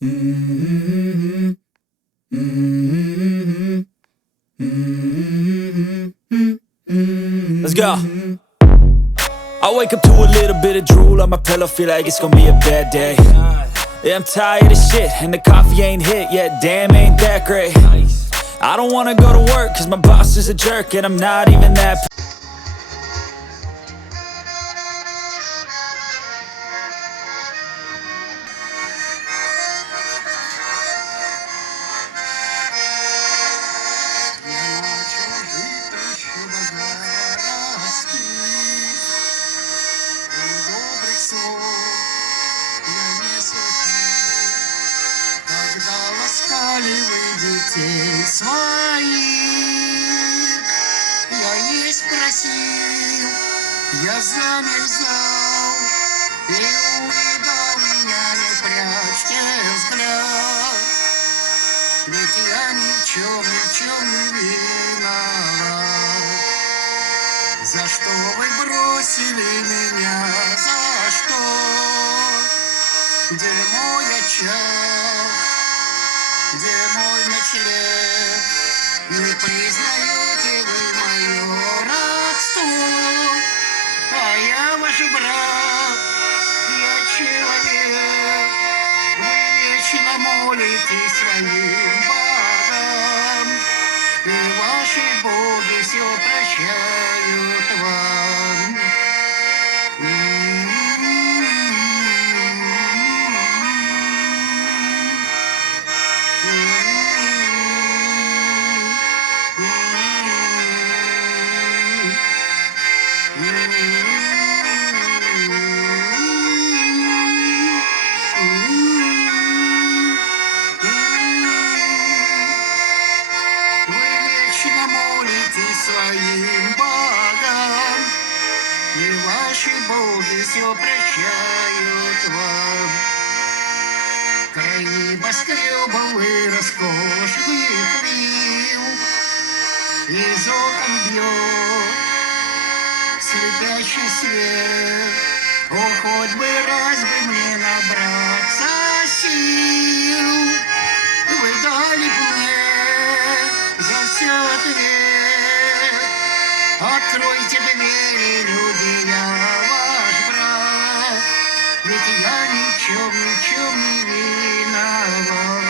Let's go. I wake up to a little bit of drool on my pillow, feel like it's gonna be a bad day. Yeah, I'm tired of shit, and the coffee ain't hit yet, damn, ain't that great. I don't wanna go to work, cause my boss is a jerk, and I'm not even that. Когда ласкали вы детей своих, я есть просил, я замерзал, и увидал меня, не прячьте взгляд, ведь я ни в чем не виноват. За что вы бросили меня, за что? Где мой очаг, где мой ночлег? Не признаете вы мое родство, а я ваш брат, я человек. Вы вечно молитесь своим богам, и ваши боги все прощают вам. Молитесь своим богам, и ваши боги все прощают вам. Край небоскребов и роскошных вил из окон бьет слепящий свет. О, хоть бы раз бы мне набраться сил, вы дали бы мне за все ответ. Откройте двери, люди, я ваш брат, ведь я ни в чем не виноват.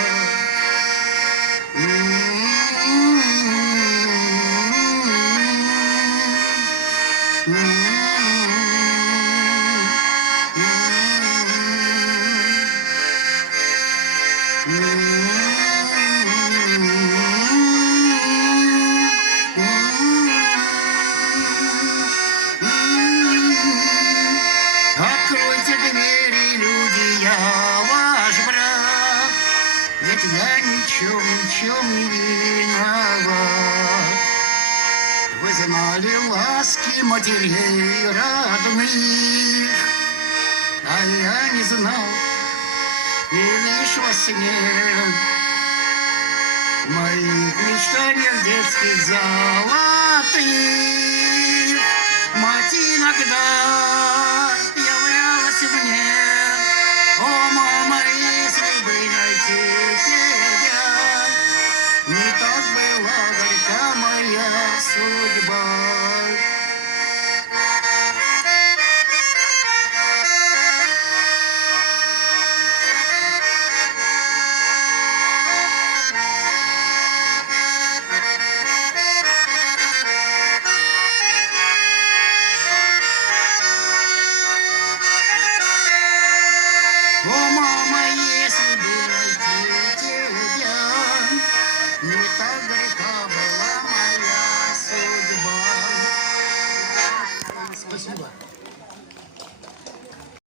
Откройте двери, люди, я ваш брат, ведь я ни в чем не виноват. Вы знали ласки матерей родных, а я не знал, и лишь во сне в моих мечтаниях детских золотых мать иногда являлась мне. О, мама, если бы найти тебя, не так была горька моя судьба. О, мама, если бы найти тебя, не так горько